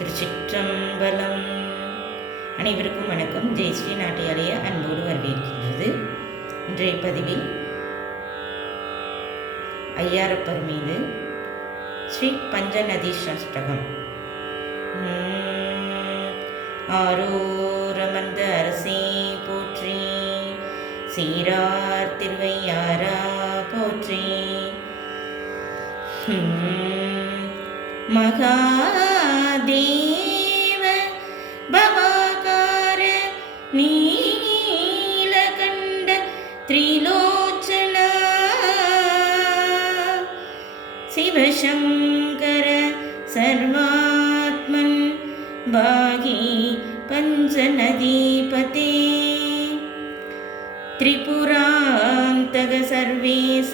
திருச்சிற்றம்பலம். அனைவருக்கும் வணக்கம். ஜெயஸ்ரீ நாட்டியாலய அன்போடு வரவேற்கின்றது. இன்றைய பதிவில் ஐயாரப்பர் மீது ஸ்ரீ பஞ்சநதி சஷ்டகம். ஆரூரமர்ந்த அரசே போற்றி, சீரார் திருவையாரா போற்றி. மகாதேவ பவாகார நீலகண்ட திரிலோச்சனா, சிவசங்கர சர்வாத்மன் பாகி பஞ்சநதீபதே, திரிபுராந்தக சர்வேச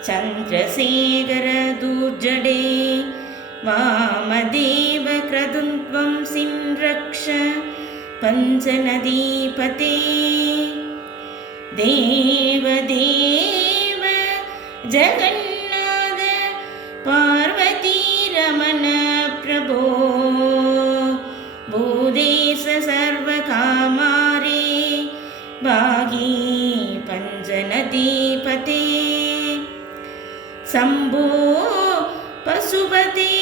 சந்திரசேகர தூர்ஜடே, வாமதேவ க்ரதுந்த்வம் சின்ரக்ஷ பஞ்சநதீபதே. தேவதேவ ஜகந்நாத பார்வதி ரமண பிரபோ, பூதேச சர்வகாமாரே பாகி பஞ்சநதீபதே. சம்போ பசுபதே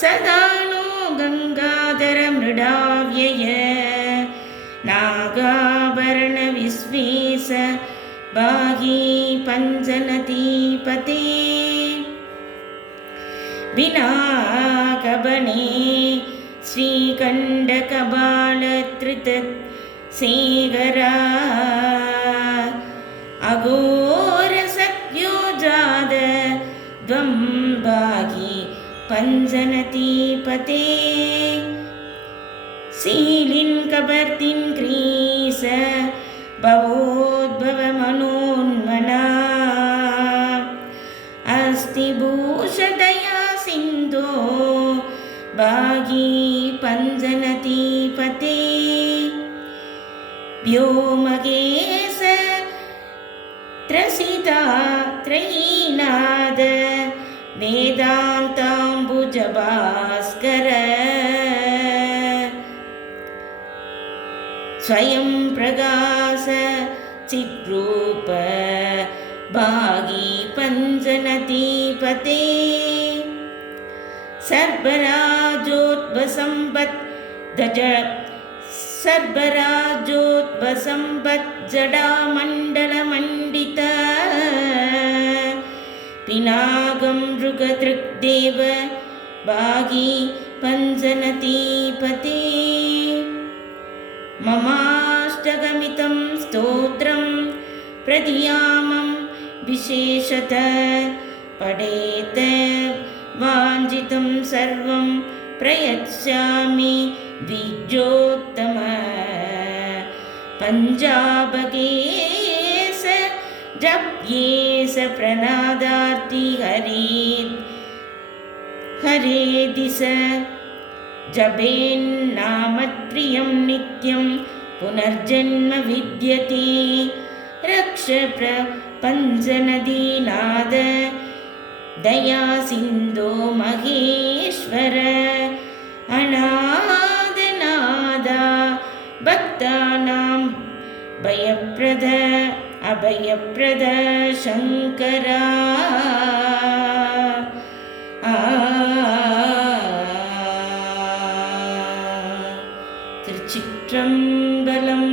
சதானோ கங்காதர மிருடாவ்யய, நாகாபரண விஸ்வேச பாகி பஞ்சநதீபதே. விநாகபணே ஸ்ரீகண்டகபால த்ரிதத் சேகரா, அகோர சத்யோஜாத த்வம் பாகி பஞ்சநதீபதே. சீலின் கபர்த்தின் கிரீச பவோத்பவ மனோன்மனா, அஸ்தி பூஷதயா சிந்தோ பாகி பஞ்சநதீபதே. व्योमकेश त्रसिता त्रयीनाद वेदान्ताम्बुजभास्कर, स्वयं प्रकाश चिद्रूप भागी पञ्चनदीपते. सर्वराजोद्भसम्पज्जडामण्डलमण्डित, पिनागं मृगदृग्देव भागी पञ्चनदीपते. ममाष्टकमितं स्तोत्रं प्रतियामं विशेषत, पठेत वाञ्छितं सर्वं प्रयच्छामि द्विजोत्तम. पञ्जाबकेश जप्येश प्रणादार्ति हरे दिश, जपेन्नामत्प्रियं नित्यं पुनर्जन्म विद्यते. रक्ष प्रपञ्चनदीनाद दया सिन्धो महेश्वर, अनादनादा भक्तानां भयप्रद अभयप्रद शङ्करा. திருச்சிற்றம்பலம்.